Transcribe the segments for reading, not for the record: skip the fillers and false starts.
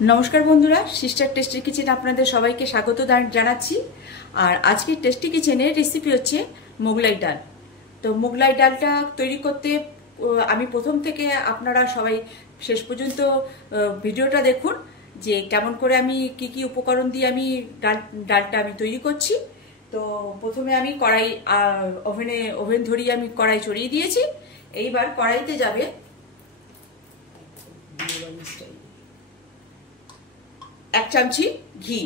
नमस्कार बंधुरा sister tasty kitchen आपनादेर सबाइके स्वागत जानाच्छि। और आजके टेस्टी किचेने रेसिपि होच्छे मोगलाई डाल। तो मोगलाई डालटा तैरी करते आमी प्रथम थेके आपनारा सबाई शेष पर्यन्त भिडियोटा देखुन जे केमन करे आमी की उपकरण दिये आमी डालटा आमी तैरी करछि। तो प्रथमे आमी कड़ाई ओभेन धरिये आमी कड़ाई चढ़िये दियेछि। एइबार कड़ाइते जाबे एक चामची घी,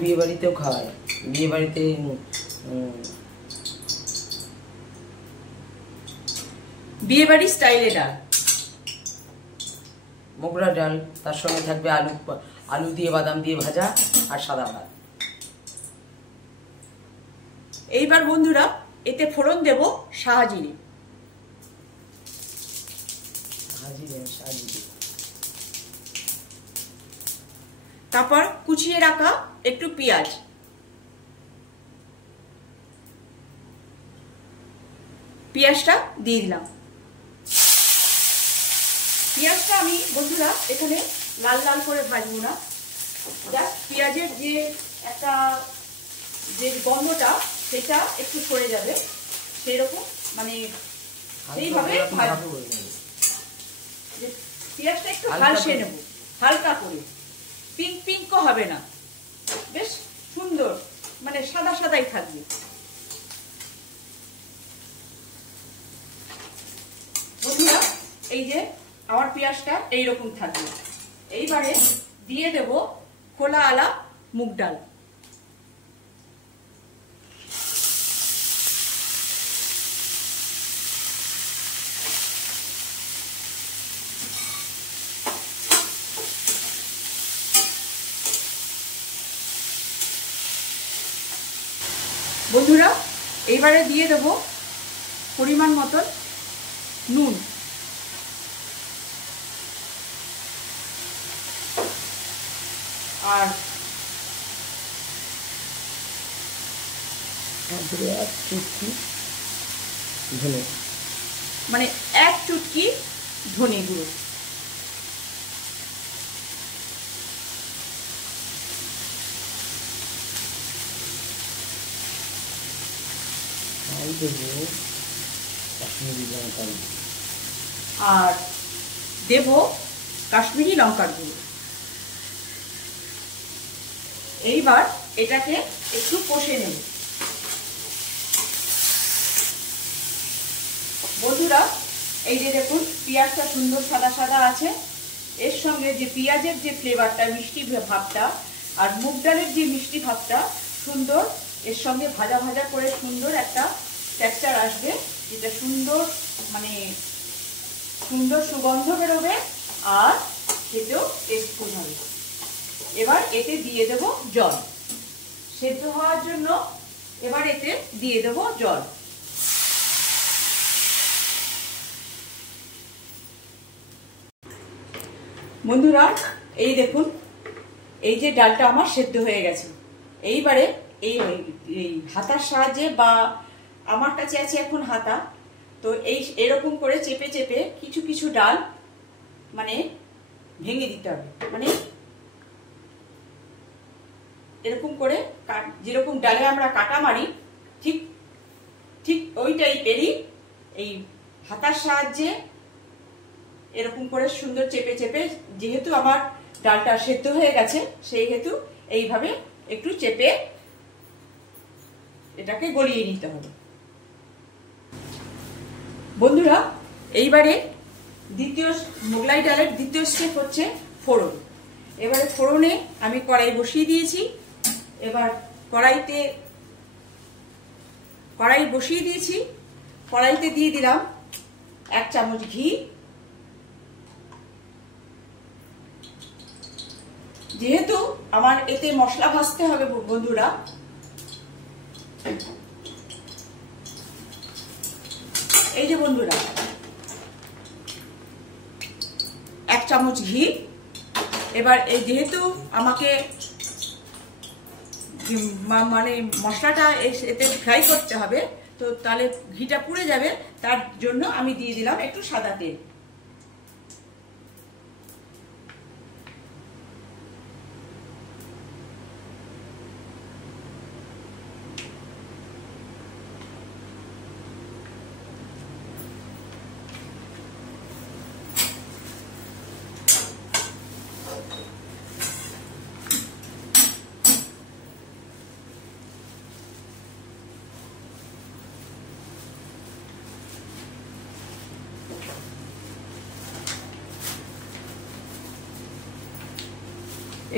বিয়ে বাড়িতেও খাওয়ায়। বিয়ে বাড়িতে বিয়ে বাড়ি স্টাইলে ডাল, মোগরা ডাল, তার সঙ্গে থাকবে আলু দিয়ে বাদাম দিয়ে ভাজা আর সাদা ভাত। এইবার বন্ধুরা এতে ফোড়ন দেব শাহজিরে, তারপর কুচিয়ে রাখা একটু পেঁয়াজ, পেঁয়াজটা দিয়ে দিলাম। পেঁয়াজটা আমি বন্ধুরা এখানে লাল লাল করে ভাজবো না, জাস্ট পেঁয়াজের যে একটা যে গন্ধটা সেটা একটু সরে যাবে সেরকম মানে সেইভাবে পেঁয়াজটা একটু হালসে নেব, হালকা করে, পিঙ্ক পিঙ্কও হবে না, বেশ সুন্দর মানে সাদা সাদাই থাকবে। বন্ধুরা এই যে আমার পেঁয়াজটা এইরকম থাকবে। এইবারে দিয়ে দেব খোলা আলা মুগ ডাল, বন্ধুরা এইবারে দিয়ে দেব পরিমাণ মতন নুন, আর মানে এক চুটকি ধনে গুঁড়ো, আর দেব কাশ্মীরি লঙ্কার গুঁড়ো। এইবার এটাকে একটু কষে নেব। বন্ধুরা এই যে দেখুন পেঁয়াজটা সুন্দর সাদা সাদা আছে, এর সঙ্গে যে পেঁয়াজের যে ফ্লেভারটা মিষ্টি ভাবটা আর মুগ ডালের যে মিষ্টি ভাবটা সুন্দর এর সঙ্গে ভাজা ভাজা করে সুন্দর একটা টেক্সচার আসবে, যেটা সুন্দর মানে সুন্দর সুগন্ধ বেরোবে আর খেতেও টেস্টফুল হবে। এবার এতে দিয়ে দেব জল সেদ্ধ হওয়ার জন্য। এবার এতে দিয়ে দেব জল। বন্ধুরা এই দেখুন এই যে ডালটা আমার সেদ্ধ হয়ে গেছে। এইবারে এই হাতার সাহায্যে বা আমার কাছে আছে এখন হাতা, তো এই এরকম করে চেপে চেপে কিছু কিছু ডাল মানে ভেঙে দিতে হবে, মানে এরকম করে যেরকম ডালে আমরা কাটা মারি ঠিক ঠিক ওই টাইপেরই এই হাতার সাহায্যে এরকম করে সুন্দর চেপে চেপে, যেহেতু আমার ডালটা সেদ্ধ হয়ে গেছে সেই হেতু এইভাবে একটু চেপে এটাকে গলিয়ে নিতে হবে। বন্ধুরা এইবারে দ্বিতীয় মোগলাই ডালের দ্বিতীয় স্টেপ হচ্ছে ফোড়ন। এবারে ফোড়নে আমি কড়াই বসিয়ে দিয়েছি। এবার কড়াই বসিয়ে দিয়েছি, কড়াইতে দিয়ে দিলাম 1 চামচ ঘি। যেহেতু আমার এতে মশলা ভাজতে হবে বন্ধুরা, এই যে বন্ধুরা 1 চামচ ঘি। এবার এই যেহেতু আমাকে মানে মশলাটা এতে ফ্রাই করতে হবে, তো তাহলে ঘিটা পুড়ে যাবে, তার জন্য আমি দিয়ে দিলাম একটু সাদা তেল।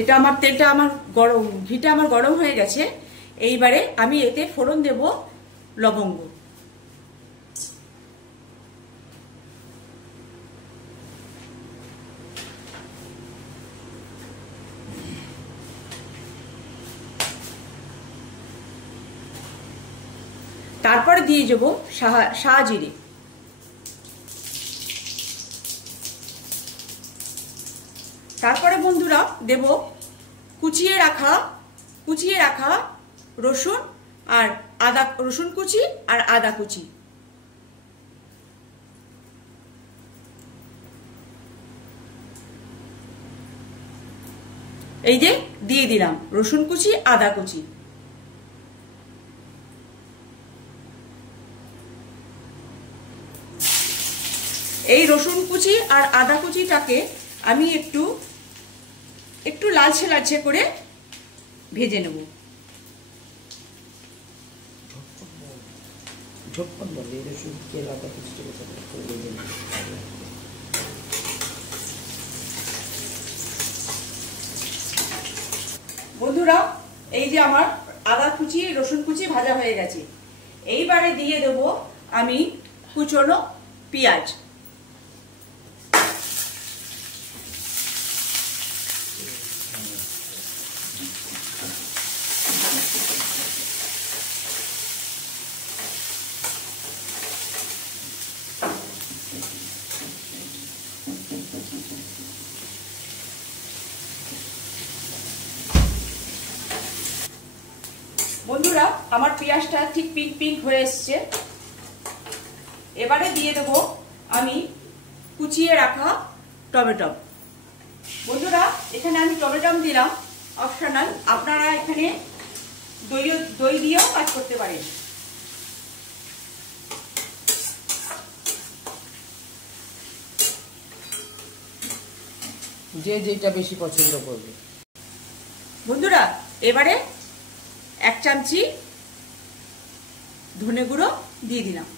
এটা আমার তেলটা আমার গরম, ঘিটা আমার গরম হয়ে গেছে। এইবারে আমি এতে ফোড়ন দেব লবঙ্গ। তারপরে দিয়ে দেব শাহজিরে। তারপরে বন্ধুরা দেব কুচিয়ে রাখা রসুন আর আদা, রসুন কুচি আর আদা কুচি। এই যে দিয়ে দিলাম রসুন কুচি, আদা কুচি। এই রসুন কুচি আর আদা কুচিটাকে আমি একটু লালচে লালচে করে ভেজে নেব। বন্ধুরা এই যে আমার আদা কুচি রসুন কুচি ভাজা হয়ে গেছে। এইবারে দিয়ে দেব আমি কুচনো পেঁয়াজ। বন্ধুরা আমার পেঁয়াজটা ঠিক পিঙ্ক পিঙ্ক হয়ে এসছে। এবারে দিয়ে দেব আমি কুচিয়ে রাখা টমেটো। বন্ধুরা এখানে আমি টমেটো দিলাম অপশনাল, আপনারা এখানে দই দিয়েও কাজ করতে পারেন। যে যেটা বেশি পছন্দ করবে। বন্ধুরা এবারে 1 চামচি ধনে গুঁড়ো দিয়ে দিলাম।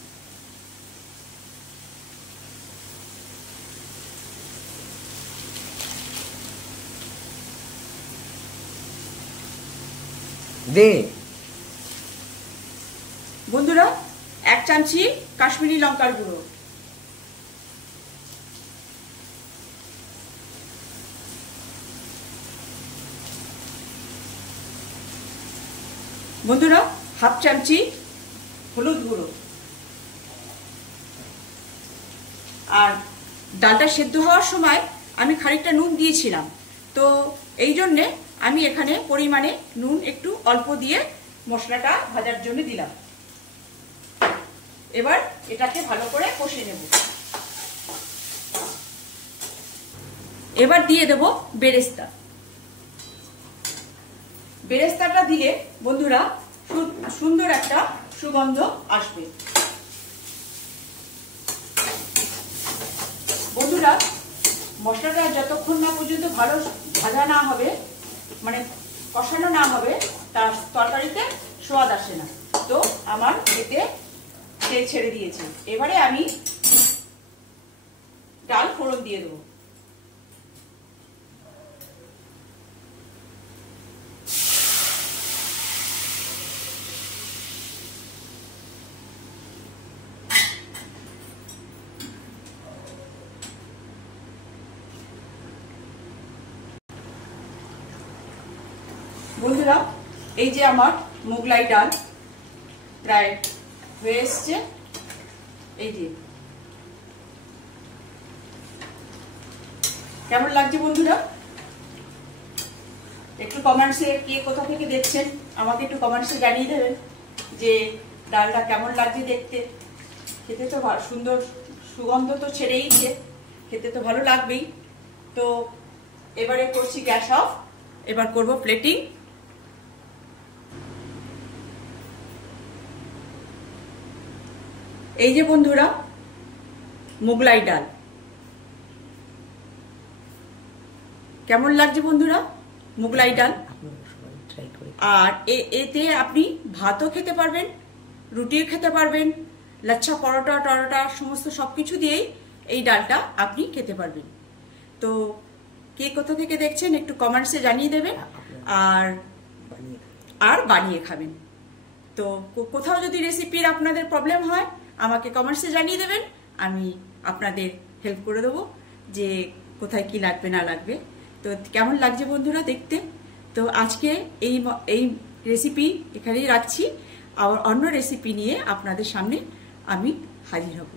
বন্ধুরা 1 চামচি কাশ্মীরি লঙ্কার গুঁড়ো। বন্ধুরা 1/2 চামচি হলুদ গুঁড়ো। আর ডালটা সেদ্ধ হওয়ার সময় আমি খানিকটা নুন দিয়েছিলাম, তো এই জন্যে আমি এখানে পরিমাণে নুন একটু অল্প দিয়ে মশলাটা ভাজার জন্য দিলাম। এবার এটাকে ভালো করে কষে নেব। এবার দিয়ে দেব বেরেস্তা। বেরেস্তাটা দিলে বন্ধুরা সুন্দর একটা সুগন্ধ আসবে। বন্ধুরা মশলাটা যতক্ষণ না পর্যন্ত ভালো ভাজা না হবে, মানে কষানো না হবে, তার তরকারিতে স্বাদ আসে না। তো আমার এতে তেল ছেড়ে দিয়েছে। এবারে আমি ডাল ফোড়ন দিয়ে দেবো। বন্ধুরা এই যে আমার মোগলাই ডাল প্রায় হয়ে এসছে। এই যে কেমন লাগছে বন্ধুরা, একটু কমেন্টসে কে কোথা থেকে দেখছেন আমাকে একটু কমেন্টসে জানিয়ে দেবেন যে ডালটা কেমন লাগছে দেখতে। খেতে তো সুন্দর সুগন্ধ তো ছেড়েইছে, খেতে তো ভালো লাগবেই। তো এবারে করছি গ্যাস অফ, এবার করব প্লেটিং। এই যে বন্ধুরা মোগলাই ডাল, কেমন লাগছে বন্ধুরা মোগলাই ডাল। আর এতে আপনি ভাতও খেতে পারবেন, রুটিও খেতে পারবেন, লাচ্ছা পরোটা টরোটা সমস্ত সবকিছু দিয়েই এই ডালটা আপনি খেতে পারবেন। তো কে কোথা থেকে দেখছেন একটু কমেন্টসে জানিয়ে দেবেন, আর বানিয়ে খাবেন। তো কোথাও যদি রেসিপির আপনাদের প্রবলেম হয় আমাকে কমেন্টসে জানিয়ে দেবেন, আমি আপনাদের হেল্প করে দেবো যে কোথায় কি লাগবে না লাগবে। তো কেমন লাগছে বন্ধুরা দেখতে। তো আজকে এই রেসিপি এখানেই রাখছি, আর অন্য রেসিপি নিয়ে আপনাদের সামনে আমি হাজির হব।